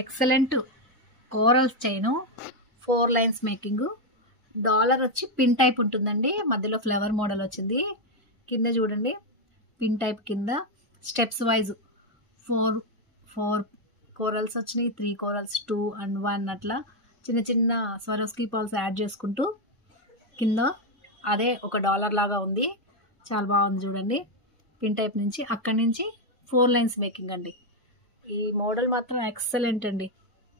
Excellent coral chain, 4 lines making. Dollar వచ్చి pin type ఉంటుందండి, మధ్యలో ఫ్లవర్ మోడల్ వచ్చింది. కింద చూడండి పిన్ టైప్ కింద స్టెప్స్ వైజ్ 4 కోరల్స్ వచ్చినాయి, 3 కోరల్స్, 2 and 1 అట్లా చిన్న చిన్న స్వరోస్కీ పాల్స్ యాడ్ చేసుకుంటూ కింద అదే ఒక డాలర్ లాగా ఉంది. చాలా బాగుంది చూడండి. పిన్ టైప్ నుంచి అక్కడి నుంచి 4 లైన్స్ మేకింగ్ అండి. ఈ మోడల్ మాత్రం ఎక్సలెంట్ అండి,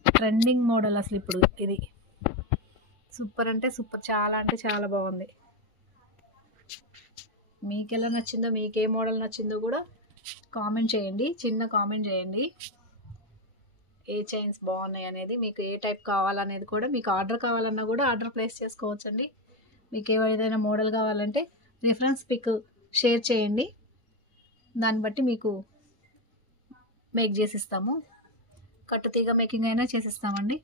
ట్రెండింగ్ మోడల్ అసలు ఇప్పుడు ఇది. సూపర్ అంటే సూపర్, చాలా అంటే చాలా బాగుంది. మీకు ఎలా నచ్చిందో, మీకు ఏ మోడల్ నచ్చిందో కూడా కామెంట్ చేయండి, చిన్న కామెంట్ చేయండి. ఏ చైన్స్ బాగున్నాయి అనేది, మీకు ఏ టైప్ కావాలనేది కూడా, మీకు ఆర్డర్ కావాలన్నా కూడా ఆర్డర్ ప్లేస్ చేసుకోవచ్చండి. మీకు ఏదైనా మోడల్ కావాలంటే రిఫరెన్స్ పిక్ షేర్ చేయండి, దాన్ని బట్టి మీకు మేక్ చేసిస్తాము. కట్టుతీగ మేకింగ్ అయినా చేసిస్తామండి.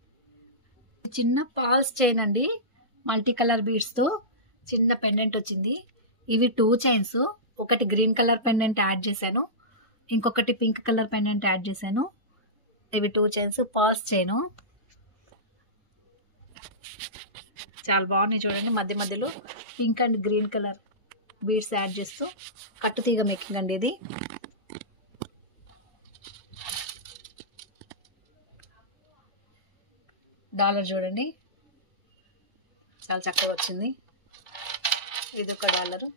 చిన్న పాల్స్ చైన్ అండి, మల్టీ కలర్ బీడ్స్తో చిన్న పెండెంట్ వచ్చింది. ఇవి 2 చైన్స్, ఒకటి గ్రీన్ కలర్ పెండెంట్ యాడ్ చేశాను, ఇంకొకటి పింక్ కలర్ పెండెంట్ యాడ్ చేశాను. ఇవి 2 చైన్స్ పాల్స్ చైను, చాలా బాగున్నాయి చూడండి. మధ్య మధ్యలో pink and green colour beads add చేస్తూ కట్టుతీగ మేకింగ్ అండి ఇది. డాలర్ చూడండి చాలా చక్కగా వచ్చింది. ఇది ఒక డాలరు.